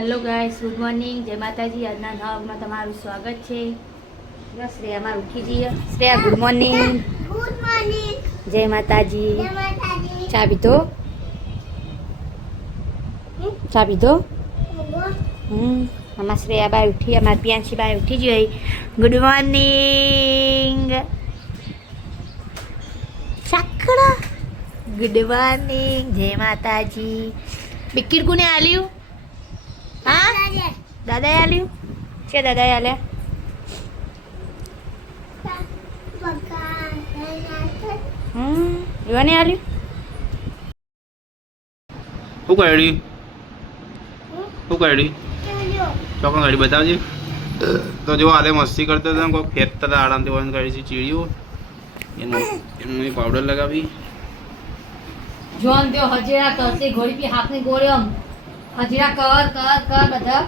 Hello guys, good morning, જય માતાજી. આજના નવા વ્લોગમાં તમારું સ્વાગત છે. બસ શ્રેયા અમાર ઉઠી જઈએ. Shreya good morning. Good morning. જય માતાજી. જય માતાજી. ચા પીધો? ચા પીધો? અમાર શ્રેયા બાય ઉઠી, અમાર પિયાંશી બાય ઉઠી જઈ. ગુડ મોર્નિંગ સાકડા. ગુડ મોર્નિંગ, જય માતાજી. બિસ્કિટ કોને આલ્યું? હા, દાદા આલ્યું છે. દાદા આલ્યા. યુવાને આલ્યું. શું કાઢી ચોકન ગાડી બતાવજે. તો જો આલે મસ્તી કરતા હતા, કોઈ ખેંચતા હતા આરામથી બંધ કરી છે ચીડીઓ. એનું પાવડર લગાવી જોન તે હજેરા કરશે ઘોડી પી હાથની ગોળ્યો હજેરા કર કર કર બધા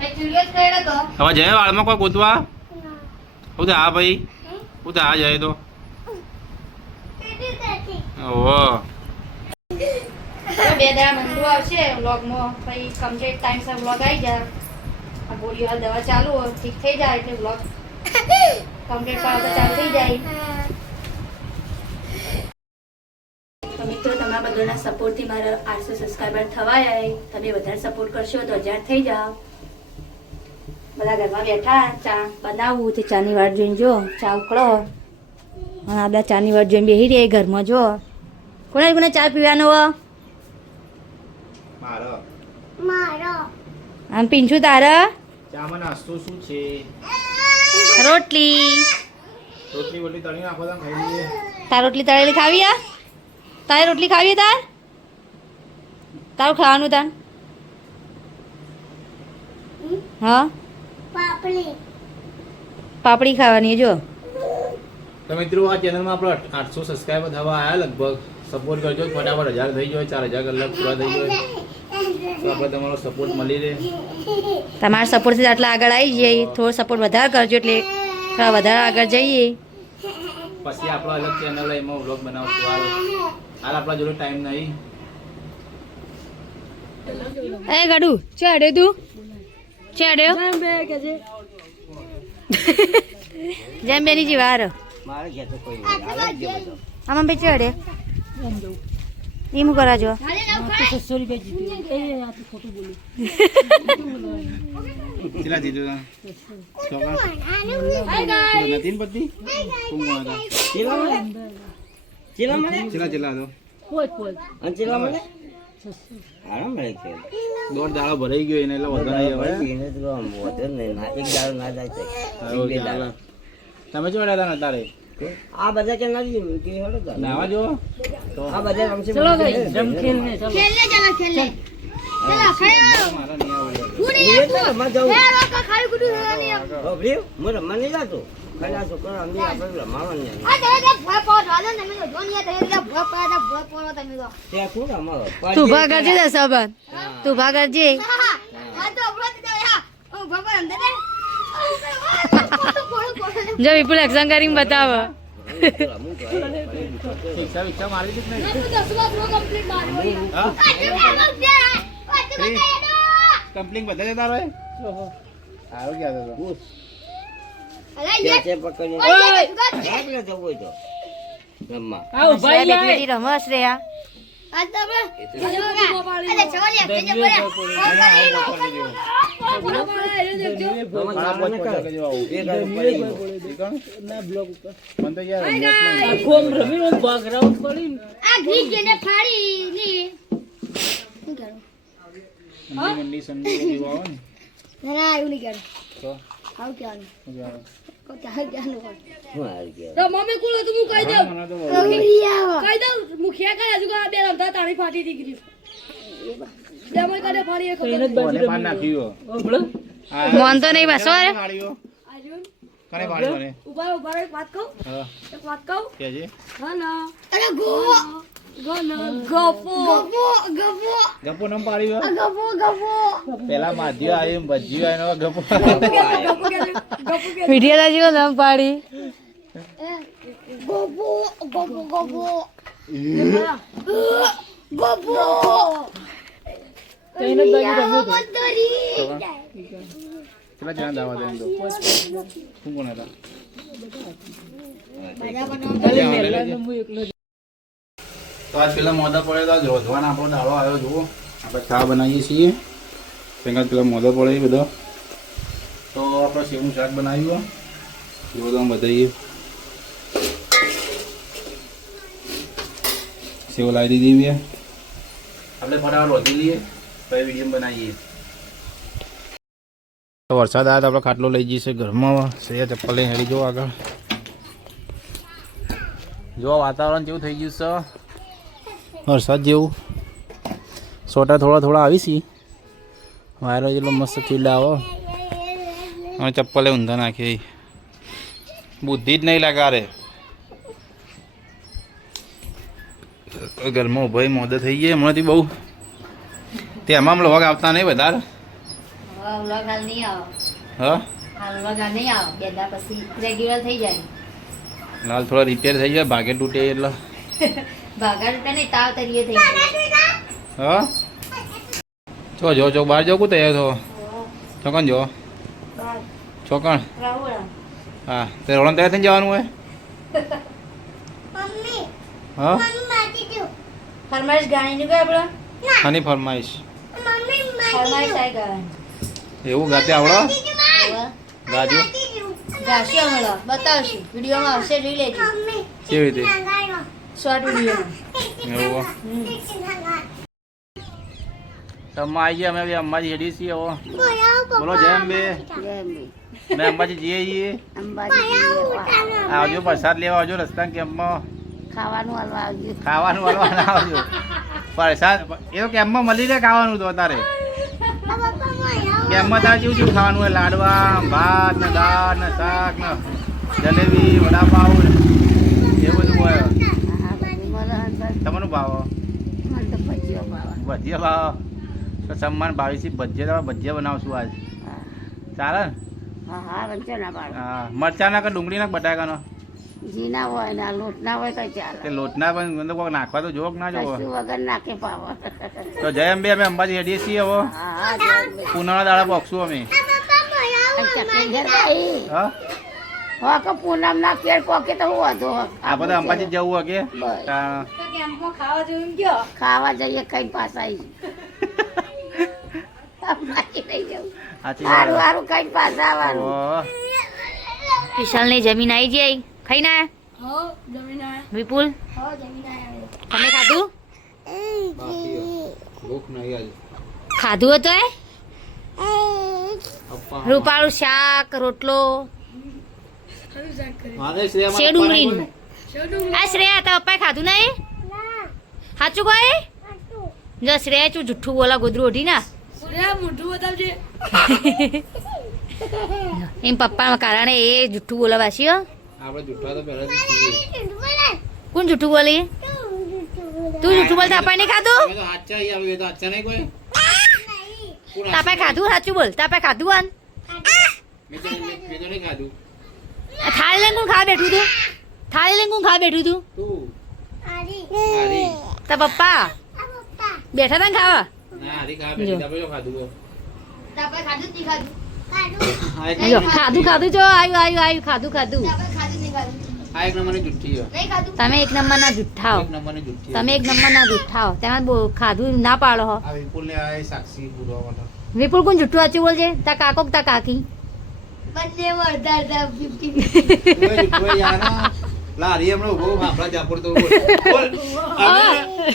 એ ચીડિયો કઈડા તો હવે જય વાળમાં કોઈ ગોતવા હું તો હા ભાઈ હું તો હા જાય તો ઓહો બે દાડા મંદુ આવશે વ્લોગમાં પછી કમ્પ્લીટ ટાઈમ સર વ્લોગ આવી જાય. આ ગોળીઓ હાલ દવા ચાલુ હોય ઠીક થઈ જાય એટલે વ્લોગ કમ્પ્લીટ પાવર ચાલુ થઈ જાય. તો મિત્રો, તમારા બધાના સપોર્ટથી મારા 800 સબસ્ક્રાઈબર થવાય. તમે વધારે સપોર્ટ કરશો તો 1000 થઈ જાઓ. બધા ઘરમાં બેઠા ચા બનાવવું તે ચાની વાટ જોઈને જો ચા ઉકળો અને આ બધા ચાની વાટ જોઈને બેસી રહે ઘરમાં. જો કોને કોને ચા પીવાનો મારો આમ પીંછું તારે ચામાં નાસ્તો શું છે? રોટલી. રોટલી બોટલી તળી નાખો તો ખાઈ લઈએ. તાર રોટલી તળેલી ખાવી આ? તારે રોટલી ખાવી તાર? તારું ખાવાનું તાર? હા, પાપડી ખાવાની. જો તો મિત્રો, આ ચેનલમાં આપણો 800 સબસ્ક્રાઈબર થવા આવ્યા. લગભગ સપોર્ટ કરજો. ફટાફટ 1000 થઈ જાય, 4000 કલાક પૂરા થઈ જાય તો આપણે તમારો સપોર્ટ મળી રહે. તમારા સપોર્ટથી આટલા આગળ આવી જઈએ. થોડો સપોર્ટ વધારે કરજો એટલે થોડા વધારે આગળ જઈએ. પછી આપણો અલગ ચેનલ એમાં વ્લોગ બનાવશું. હાલ આપણા જોડે ટાઈમ નહીં. એ ગાડુ ચડે તું ચડ્યો જેમ બેની જી વાર આમાં બે ચડે એમ કરાજો. ચલા દીધું નથી બધી ચલા ચલા દો દોઢ દાડો ભરાઈ ગયો એને એટલે વધારે. તમે શું હતા તારે આ બધા કે નાવા જો આ બધા રમશે ખેલને ચલો ખેલને ચલો ખેલો મારા નહીં આવડે. રમવા જાઉં ખાલી ગુડુ નહીં હું રમવા નહીં જતો. ખાલી આ છોકરા અમને આપણે રમાવાનું આ તમે ભય પાડો હાલો તમે તો જોનિયા તમે ભય પાડો તમે તો ત્યાં શું રમાવો તું ભા કરજે ને સબન તું ભા કરજે. હા તો આપણો તો યા ઓ ભગવાન અંદર જો વિપુલ એક્શન કરીને બતાવો. શિક્ષા વિક્ષા મારી દીધી ના તો 10 વાર કમ્પ્લીટ માર્યો હા યાર કમ્પ્લીટ બધા જતા રહે. સારું ક્યાં હતો અરે છે પકડીને આપણે જવું હોય તો રમવા રમસ રહ્યા આ તો અરે ચવલિયા કેજે આ ઘી જેને ફાડી ની શું કરો મંડી સંડી જેવું આવે ને ના એવું નહીં કરો તો આવ ક્યાં શું આવે? શું હાલ ગયા તો મમ્મી કોલો તું કહી દઉં મને તો કહી દઉં મુખિયા કરે હજુ આ બે રમતા તાળી ફાટી દીકરી જમય કરે ફાડી એક કોને પાન નાખ્યું મોન તો નહીં બસો રે. કને પાડી મને ઉભા એક વાત કહું હા એક વાત કહું કેજે હલો અરે ગોવો ગપો ગપો નમ પાડ્યો ગપો પેલા માધ્યો આવ્યો ભજ્યો એનો ગપો વિડીયો જેવો નામ પાડી ગપો ગપો તો એને જ બાજુ રમ્યો હતો. કેટલા જણા દાવા દે એમ તો શું કોણ હતા ખાલી મહેલાને હું એકલો જ. તો આજ પેલા મોદા પડે તો આજ રોધવાનો આપણો દાડો આવ્યો જુઓ આપણે ચા બનાવીએ છીએ તેના પેલા મોદા પડે એ બધા તો આપણે સેવનું શાક બનાવ્યું એ બધું બધાઈએ સેવ લાવી દીધી મેં આપણે ફટાફટ રોધી લઈએ પછી વિડીયો બનાવીએ તો વરસાદ આવ્યા તો આપણે ખાટલો લઈ જઈએ ઘરમાં સે ચપ્પલ લઈને હેડી જો આગળ જો વાતાવરણ જેવું થઈ ગયું છે વરસાદ જેવું સોટા થોડા થોડા આવી છે વાયરો જેટલો મસ્ત ફીલ આવો અને ચપ્પલે ઊંધા નાખી બુદ્ધિ જ નહીં લગાડે ઘરમાં ઉભાઈ મોદે થઈ ગઈ હમણાંથી બહુ તેમાં આમ લોગ આવતા નહીં વધારે વ્લોગ હાલ નહીં આવો હા હાલ વ્લોગ હાલ નહીં આવો બે દા પછી રેગ્યુલર થઈ જાય લાલ થોડા રિપેર થઈ જાય ભાગે તૂટે એટલે ભાગા રૂપિયા નહીં તાવ તરીએ થઈ જાય હા જો જો બહાર જાવ કું તૈયાર થો ચોકન જો ચોકન હા તે રોડન તૈયાર થઈને જવાનું હોય હા ફરમાઈશ ગાણીની કોઈ આપણો આની ફરમાઈશ ફરમાઈશ આવી ગાવાની એવું ગાતે આવડો ગાજો ગાશી મળો બતાવશું વિડીયોમાં આવશે જોઈ લેજો કેવી રીતે શોર્ટ વિડીયોમાં એવું તમે આવી ગયા અમે બી અંબાજી હેડી છીએ હવે બોલો જય અંબે મેં અંબાજી જઈએ છીએ આવજો પ્રસાદ લેવા આવજો રસ્તા કેમ્પમાં ખાવાનું હાલવા આવજો ખાવાનું વાળવા આવજો પ્રસાદ એ તો કેમ્પમાં મળી રહે ખાવાનું તો અત્યારે કેમ્પમાં તારે જેવું જેવું ખાવાનું હોય લાડવા ભાત ને દાળ ને શાક ને જલેબી વડાપાવ એ બધું હોય તમારું ભાવ ભજીયા ભાવ તો સન્માન 22 ભજીયા બનાવશું આજ ચાલે ને હા મરચાના કે ડુંગળીના બટાકાનો જીના હોય ને લોટના હોય કઈ ચાલે તે લોટના પણ અંદર કોઈક નાખવા તો જોવો કે ના જોવો વગર નાખે પાવા તો જય અંબે અમે અંબાજી હેડીએ છીએ હવે પૂનમના દાડા પોકશું અમે હા પૂનમ ના કેર પોકે તો હું હતો આ બધા અંબાજી જવું હોય કે ખાવા જઈએ કઈ પાછા સારું સારું કઈ પાછા આવવાનું વિશાલ ની જમીન આવી જાય ખાઈ ના હા જમીન આયા વિપુલ હા જમીન આયા તમે ખાધું ભૂખ નહીં આજે ખાધું હતું રૂપાળું શાક રોટલો ખાલી શાક કરી સેવ ડુંગળી આ શ્રેયા તારા પપ્પાએ ખાધું નહીં સાચું કોઈ જો શ્રેયા ચું જુઠ્ઠું બોલા ગોદરું ઓઢી ના રે મોઢું બતાવજે એમ પપ્પાના કારણે એ જુઠ્ઠું બોલા વાસી હો આપણે જૂઠા તો પહેલા કોણ જુઠ્ઠું બોલી તું જુઠ્ઠું બોલતા અપાય નહીં ખાધું તો હાચા આવી ગયો તો હાચા નહીં કોઈ તાપે ખાધું સાચું બોલ તાપે ખાધું આન મેં તો નહીં ખાધું થાળી લઈને કોણ ખાવા બેઠું તું થાળી લઈને કોણ ખાવા બેઠું તું તું હારી તા પપ્પા બેઠા તા ને ખાવા ના હારી ખાવા બેઠી આપણે જો ખાધું તાપે ખાધું નહીં ખાધું આ એક જો ખાધું ખાધું જો આવ્યું ખાધું ખાધું આ એક નંબરની જુઠ્ઠી છે તમે એક નંબર ના જુઠ્ઠા હો એક નંબરની જુઠ્ઠી તમે એક નંબર ના જુઠ્ઠા હો તેમાં ખાધું ના પાડો હો આ વિપુલને આ સાક્ષી પૂરવા માટે વિપુલ કોણ જુઠ્ઠું સાચું બોલજે તા કાકો કે તા કાકી બંને અડધા 50 તું જુઠ્ઠો યાર લા હરી હમણાં ઉભો ફાફડા જાપડ તો બોલ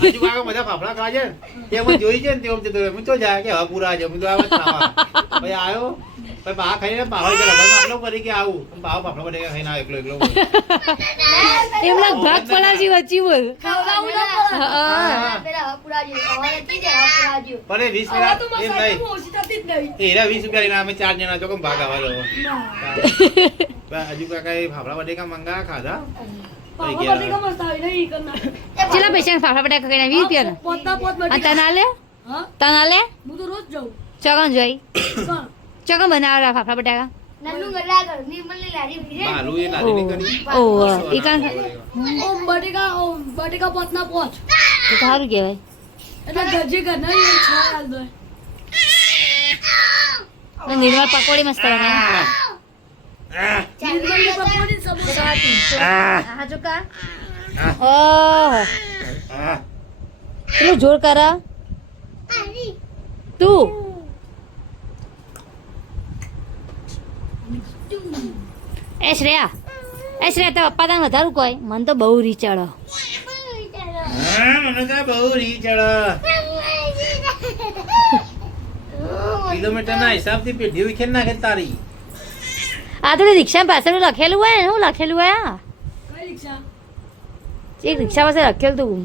હજુ કાકા બધા ફાફડા ખાવા છે તે મને જોઈ છે ને તે વખતે તો હું તો જાય કે હવે પૂરા છે હું તો આવા જ ખાવા પછી આવ્યો પછી બા ખાઈને પાવર કરે આટલો કરી કે આવું પાવ ફાફડા બટેકા ખાઈને આવ્યો એકલો એમના ભાગ પડાજી વચ્ચી બોલ ખાવાનું પેલા હપુડા જેવું અમારે કી દે હપુડા જેવું પણ એ 20 રૂપિયા એમ નહીં ઓછી થતી જ નહીં એરા 20 રૂપિયા લઈને અમે 4 જણા છો કેમ ભાગ આવવા દો હજુ કાકા એ ફાફડા બટેકા મંગા ખાધા પાપા બટેકા મસ્ત આવી નહીં કરના ચેલા પૈસા ફાફડા બટાકા કઈને 20 રૂપિયા પોતા પોત આ બટેકા તના લે હા તના લે હું તો રોજ જાઉં ચકન જોઈ કોણ ચકન બનાવરા ફાફડા બટાકા નલ્લુ ગલ્લા કર નિર્મલની લારી ભીરે બાલુ એ લાદી નહીં કરી ઓ ઈ કાન બટેકા પોતના પોત તો સારું કહેવાય એટલે ગજી કર ને 6 હાલ દો નિર્મળ પકોડી મસ્ત બનાવે નિર્મલની પકોડી સમોસા. હા જો કા ઓહ કેટલું જોર કરા તું એ શ્રેયા તો પપ્પા તને વધારું કોઈ મને તો બહુ રીચાડો મને તો બહુ રી ચડે કિલોમીટર ના હિસાબ થી પેઢી વિખેર નાખે તારી આ તો રિક્ષા પાછળ લખેલું હોય ને શું લખેલું હોય આ કઈ રિક્ષા? એક રિક્ષા પાસે લખેલું તું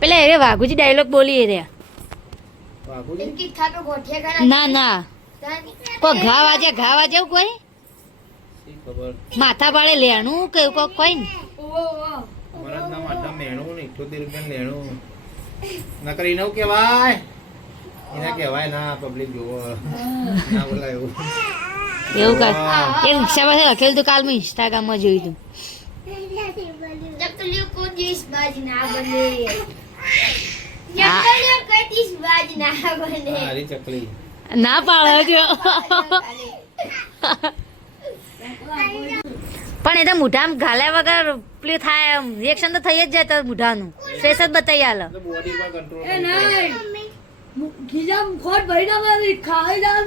પેલા એ વાઘુજી ડાયલોગ બોલી એ રહ્યા બાબુજી ના ના કોઈ ઘા વાજે એવું કોઈ શી ખબર માથા પાડે લેણું કે એવું કોઈ ને ઓહો, ઓહો. અમારા ના માથા મેણું ને 78 રૂપિયા લેણું નકર એને કેવાય એના કેવાય ના પબ્લિક જોવો ના બોલાય એવું એવું કઈ એ રિક્ષા પાસે લખેલું તું કાલ મેં ઇન્સ્ટાગ્રામમાં જોયું તું હારી ચકલી ના પાડો છો પણ એ તો મોઢામાં ઘાલ્યા વગર પેલું થાય રિએક્શન તો થઈ જ જાય તો મોઢાનું ફેસ જ બતાવી હાલ એટલે બોડી પર કંટ્રોલ એ નહીં. ખીજામ ખોટ ભરી ના મારી ખાઈ જા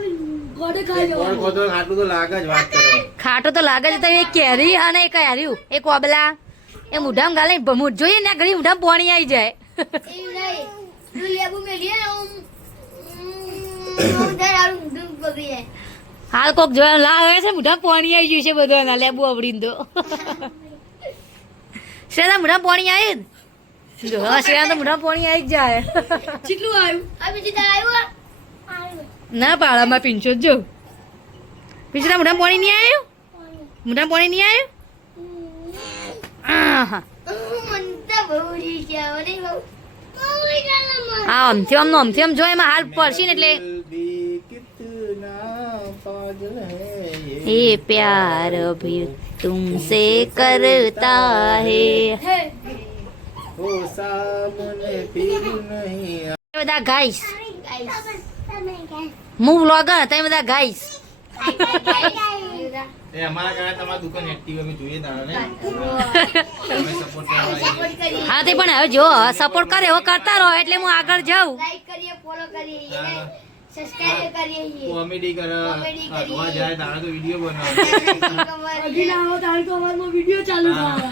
ગોડે ખાઈ કોણ જવાનું. ખોતો આટલું તો લાગે જ વાત કરે ખાટો તો લાગે છે તો એ કેરી અને એ કયાર્યું એ કોબલા એ મોઢામાં ગાલે જોઈએ ને ઘડી મોઢામાં પાણી આવી જાય હાલ કોક જોવા લાગે છે મોઢામાં પાણી આવી ગયું છે બધા લેબુ આવડીને તો શ્રેયા મોઢામાં પાણી આવ્યું ને જો હા શ્રેયા તો મોઢામાં પાણી આવી જ જાય કેટલું આવ્યું? ના પાળામાં પીંછો જ જો પીંછો મોઢામાં પાણી નહીં આવ્યું મોઢામાં પાણી નહીં આવ્યું આહા. હા આમથી આમ જો એમાં હાલ પડશે ને એટલે દિલ કિતના પાગલ હૈ ये प्यार भी तुमसे करता है वो सामने फिर नहीं બધા ગાઈસ હું વ્લોગર તમે બધા ગાઈસ એ અમારા કારણે તમારી દુકાન એક્ટિવ અમે જોઈએ તાણે તમે સપોર્ટ કરવા હા તે પણ હવે જો સપોર્ટ કરે એવો કરતા રહો એટલે હું આગળ જાઉં કોમેડી કરે અગવા જાય તાણે તો વિડિયો બનાવે અઢી ના આવો તારી તો અમારમાં વિડીયો ચાલુ થાય.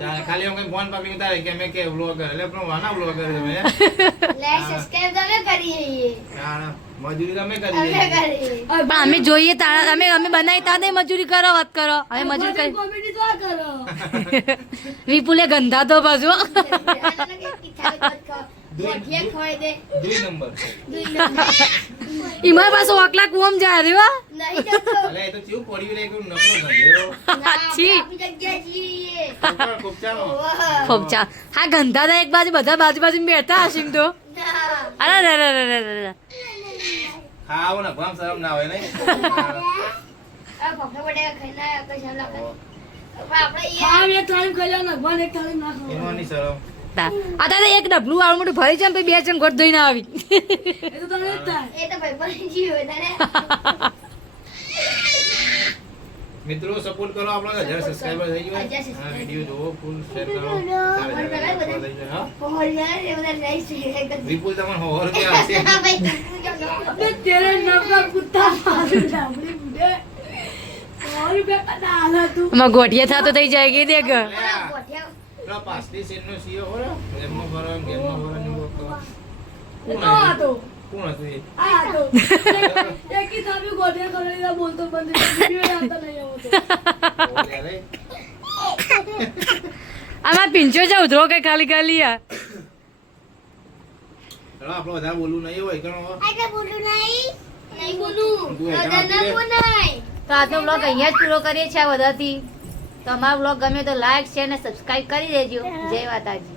તારે ખાલી અમે ફોન પકડી ઉતારે કે અમે કે વ્લોગર એટલે પણ વાના વ્લોગર તમે તાણે મજૂરી તમે કરી પણ અમે જોઈએ તારા અમે બનાવી તાને મજૂરી કરો વાત કરો હવે મજૂરી કરી કોમેડી તો આ કરો. વિપુલે ગંધા તો પાછો 2 નંબર ઈમાર પાછો ઓકલા કુવમ જાય રે વા અલે એ તો ચેવું પડી લે કે નકરો ગંધેરો છી ખૂબ ચાલો ખૂબ ચા હા ગંધા એક બાજુ બધા બાજુ બેઠા હશે એમ તો અરે રે રે રે રે રે ખાવ ને ભમ શરમ ના હોય નહીં આમ એક થાળી ખાઈ જા ભગવાન એક થાળી ના ખાવા. એમાં ની શરમ અત્યારે એક ડબલું આવડું મોટું ભરી છે ને પછી બે જણ ગોટ ધોઈને આવી એ તો તને જ થાય. મિત્રો સપોર્ટ કરો આપણો 1000 સબસ્ક્રાઇબર થઈ ગયો આ વિડિયો જોવો ફૂલ શેર કરો વિપુલ તમને હોર કે આવશે અબે તેરે નામ કા કુત્તા મારું ડાબડી બુડે 100 રૂપિયા કટા આલા તું. એમાં ગોઠિયા થતો થઈ જાય કે દેખ પેલા પાસલી સેનનો સીઓ હોરો એમનો ભરો એમનો ભરો ને તો આ તો કોણ હતું એ આ તો એકી થાબી ગોઠિયા ખવડાવીને બોલતો બંધ થઈ ગયો. વિડીયો આવતા નહીં આવતો. ઓ યાર આમાં પિંચો છે ઉધરો કે ખાલી ખાલી આ ચલો આપણો વધારે બોલવું નહીં હોય કણો તો આજનો બ્લોગ અહીંયા જ પૂરો કરીએ છીએ આ બધાથી તો અમારો બ્લોગ ગમ્યો તો લાઈક શેર અને સબસ્ક્રાઇબ કરી દેજો જય માતાજી.